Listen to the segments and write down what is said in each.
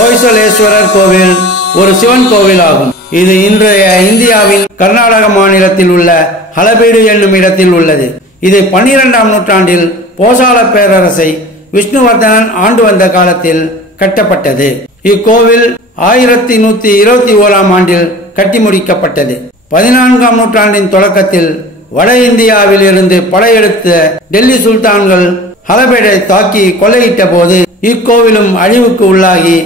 ஹொய்சலேஸ்வரர் கோவில் ஒரு சிவன் கோவில் ஆகும். இது இன்றைய இந்தியாவின் கர்நாடக மாநிலத்தில் உள்ள ஹலபேடு என்னும் இடத்தில் உள்ளது. இது 12ஆம் நூற்றாண்டில் போசால பேரரசை விஷ்ணுவர்தனன் ஆண்டு வந்த காலத்தில் கட்டப்பட்டது. இக்கோவில் 1121ஆம் ஆண்டில் கட்டி முடிக்கப்பட்டது. 14ஆம் நூற்றாண்டின் தொடக்கத்தில் வட இந்தியாவில் இருந்து படையெடுத்த டெல்லி சுல்தான்கள் ஹலபேடை தாக்கி கொள்ளையிட்ட போது இக்கோவிலும் அழிவுக்கு உள்ளாகி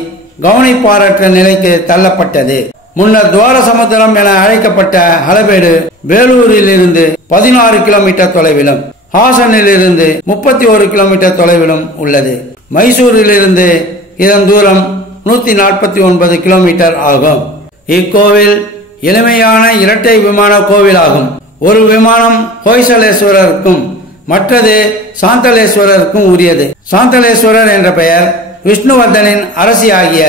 கவனிப்பாரற்ற நிலைக்கு தள்ளப்பட்டது. முன்னர் துவார சமுத்திரம் என அழைக்கப்பட்ட ஹலபேடு வேலூரில் இருந்து 16 கிலோமீட்டர் தொலைவிலும் ஹாசனில் இருந்து 31 கிலோமீட்டர் தொலைவிலும் உள்ளது. மைசூரில் இருந்து இதன் தூரம் 149 கிலோமீட்டர் ஆகும். இக்கோவில் எளிமையான இரட்டை விமான கோவில் ஆகும். ஒரு விமானம் ஹொய்சலேஸ்வரருக்கும் மற்றது சாந்தலேஸ்வரருக்கும் உரியது. சாந்தலேஸ்வரர் என்ற பெயர் விஷ்ணுவர்தனின் அரசியாகிய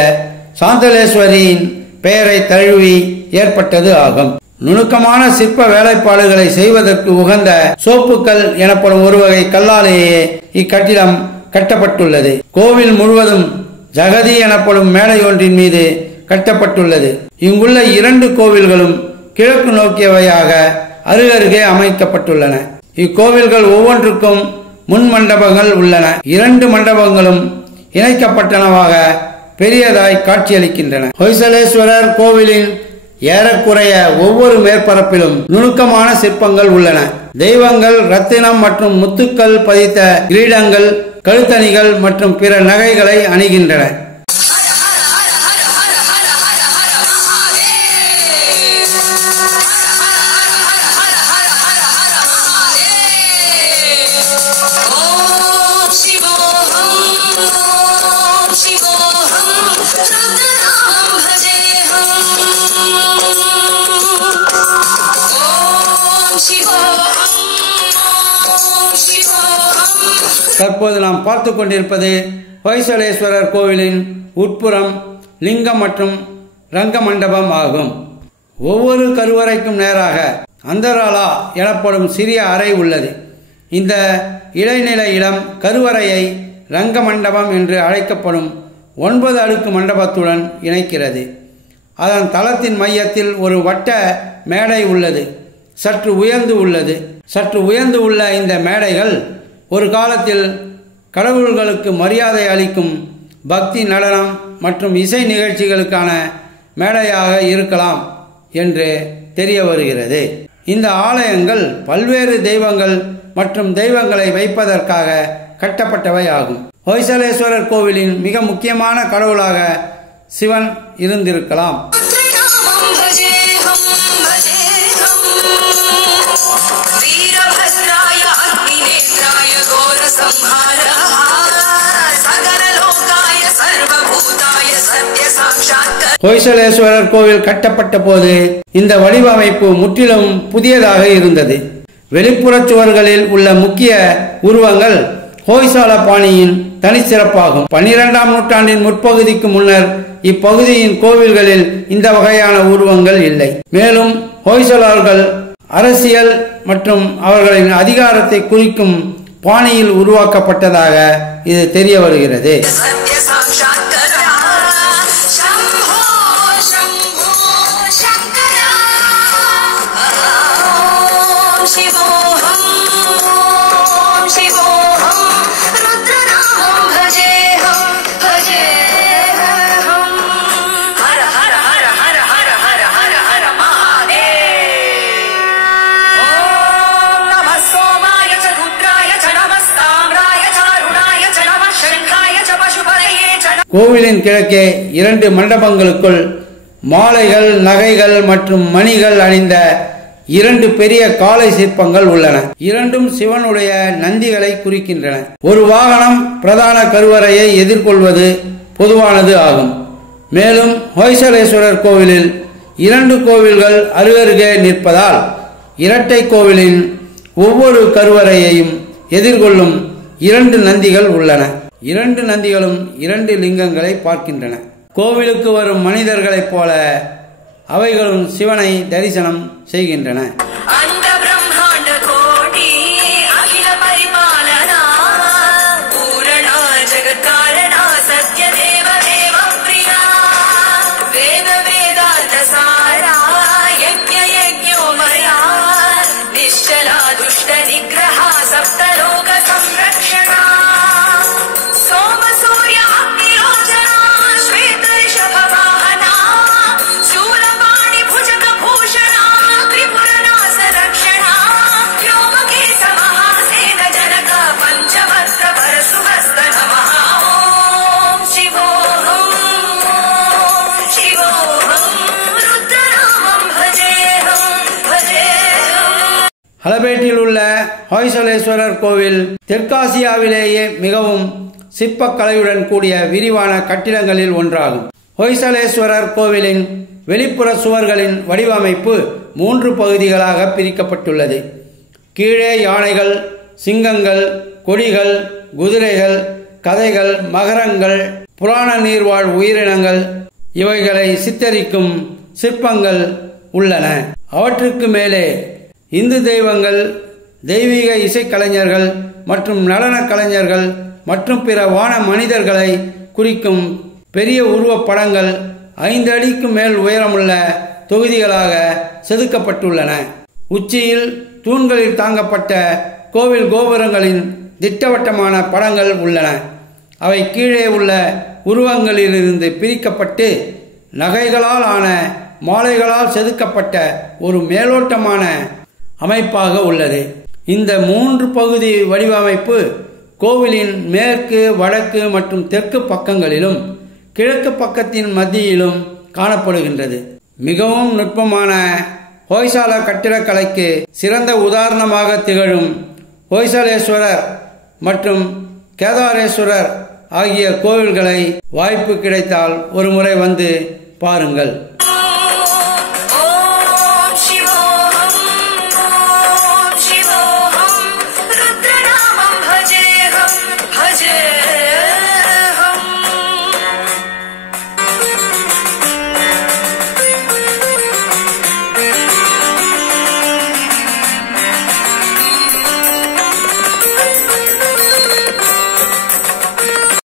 சாந்தலேஸ்வரியின் பெயரை தழுவி ஏற்பட்டது ஆகும். நுணுக்கமான சிற்ப வேலைப்பாடுகளை செய்வதற்கு உகந்த சோப்புக்கல் எனப்படும் ஒரு வகை கல்லாலேயே இக்கட்டிடம் கட்டப்பட்டுள்ளது. கோவில் முழுவதும் ஜகதி எனப்படும் மேடை ஒன்றின் மீது கட்டப்பட்டுள்ளது. இங்குள்ள 2 கோவில்களும் கிழக்கு நோக்கியவையாக அருகருகே அமைக்கப்பட்டுள்ளன. இக்கோவில்கள் ஒவ்வொன்றுக்கும் முன் மண்டபங்கள் உள்ளன. 2 மண்டபங்களும் இணைக்கப்பட்டனவாக பெரியதாய் காட்சியளிக்கின்றன. ஹொய்சலேஸ்வரர் கோவிலின் ஏறக்குறைய ஒவ்வொரு மேற்பரப்பிலும் நுணுக்கமான சிற்பங்கள் உள்ளன. தெய்வங்கள் ரத்தினம் மற்றும் முத்துக்கள் பதித்த கிரீடங்கள், கழுத்தணிகள் மற்றும் பிற நகைகளை அணிகின்றன. தற்போது நாம் பார்த்து கொண்டிருப்பது ஹொய்சலேஸ்வரர் கோவிலின் உட்புறம் லிங்கம் மற்றும் ரங்க மண்டபம் ஆகும். ஒவ்வொரு கருவறைக்கும் நேராக அந்தராலா எனப்படும் சிறிய அறை உள்ளது. இந்த இடைநிலை இடம் கருவறையை ரங்க மண்டபம் என்று அழைக்கப்படும் 9 அடுக்கு மண்டபத்துடன் இணைக்கிறது. அதன் தளத்தின் மையத்தில் ஒரு வட்ட மேடை உள்ளது. சற்று உயர்ந்து உள்ள இந்த மேடைகள் ஒரு காலத்தில் கடவுள்களுக்கு மரியாதை அளிக்கும் பக்தி, நடனம் மற்றும் இசை நிகழ்ச்சிகளுக்கான மேடையாக இருக்கலாம் என்று தெரிய வருகிறது. இந்த ஆலயங்கள் பல்வேறு தெய்வங்கள் மற்றும் தெய்வங்களை வைப்பதற்காக கட்டப்பட்டவை ஆகும். ஹொய்சலேஸ்வரர் கோவிலின் மிக முக்கியமான கடவுளாக சிவன் இருந்திருக்கலாம். ஹொய்சலேஸ்வரர் கோவில் கட்டப்பட்ட போது இந்த வடிவமைப்பு முற்றிலும் புதியதாக இருந்தது. வெளிப்புற சுவர்களில் உள்ள முக்கிய உருவங்கள் ஹொய்சால பாணியின் தனிச்சிறப்பாகும். 12ஆம் நூற்றாண்டின் முற்பகுதிக்கு முன்னர் இப்பகுதியின் கோவில்களில் இந்த வகையான உருவங்கள் இல்லை. மேலும் ஹொய்சலர்கள் அரசியல் மற்றும் அவர்களின் அதிகாரத்தை குறிக்கும் பாணியில் உருவாக்கப்பட்டதாக இது தெரிய வருகிறது. கோவிலின் கிழக்கே 2 மண்டபங்களுக்குள் மாலைகள், நகைகள் மற்றும் மணிகள் அணிந்த 2 பெரிய காளை சிற்பங்கள் உள்ளன. இரண்டும் சிவனுடைய நந்திகளை குறிக்கின்றன. ஒரு வாகனம் பிரதான கருவறையை எதிர்கொள்வது பொதுவானது ஆகும். மேலும் ஹொய்சலேஸ்வரர் கோவிலில் 2 கோவில்கள் அருகருகே நிற்பதால் இரட்டை கோவிலின் ஒவ்வொரு கருவறையையும் எதிர்கொள்ளும் 2 நந்திகள் உள்ளன. 2 நந்திகளும் 2 லிங்கங்களை பார்க்கின்றன. கோவிலுக்கு வரும் மனிதர்களைப் போல அவைகளும் சிவனை தரிசனம் செய்கின்றன. ஜகத்காரணா சத்ய தேவ தேவ பிரியா ஹலபேட்டில் உள்ள ஹொய்சலேஸ்வரர் கோவில் தெற்காசியாவிலேயே மிகவும் சிற்பக்கலையுடன் கூடிய விரிவான கட்டிடங்களில் ஒன்றாகும். ஹொய்சலேஸ்வரர் கோவிலின் வெளிப்புற சுவர்களின் வடிவமைப்பு 3 பகுதிகளாக பிரிக்கப்பட்டுள்ளது. கீழே யானைகள், சிங்கங்கள், கொடிகள், குதிரைகள், கதைகள், மகரங்கள், புராண நீர்வாழ் உயிரினங்கள் இவைகளை சித்தரிக்கும் சிற்பங்கள் உள்ளன. அவற்றுக்கு மேலே இந்து தெய்வங்கள், தெய்வீக இசைக்கலைஞர்கள் மற்றும் நடன கலைஞர்கள் மற்றும் பிற வான மனிதர்களை குறிக்கும் பெரிய உருவப் படங்கள் 5 அடிக்கு மேல் உயரமுள்ள தொகுதிகளாக செதுக்கப்பட்டுள்ளன. உச்சியில் தூண்களில் தாங்கப்பட்ட கோவில் கோபுரங்களின் திட்டவட்டமான படங்கள் உள்ளன. அவை கீழே உள்ள உருவங்களிலிருந்து பிரிக்கப்பட்டு நகைகளால் ஆன மாலைகளால் செதுக்கப்பட்ட ஒரு மேலோட்டமான அமைப்பாக உள்ளது. இந்த 3 பகுதி வடிவமைப்பு கோவிலின் மேற்கு, வடக்கு மற்றும் தெற்கு பக்கங்களிலும் கிழக்கு பக்கத்தின் மத்தியிலும் காணப்படுகின்றது. மிகவும் நுட்பமான ஹொய்சால கட்டிடக்கலைக்கு சிறந்த உதாரணமாக திகழும் ஹொய்சலேஸ்வரர் மற்றும் கேதாரேஸ்வரர் ஆகிய கோவில்களை வாய்ப்பு கிடைத்தால் ஒரு முறை வந்து பாருங்கள்.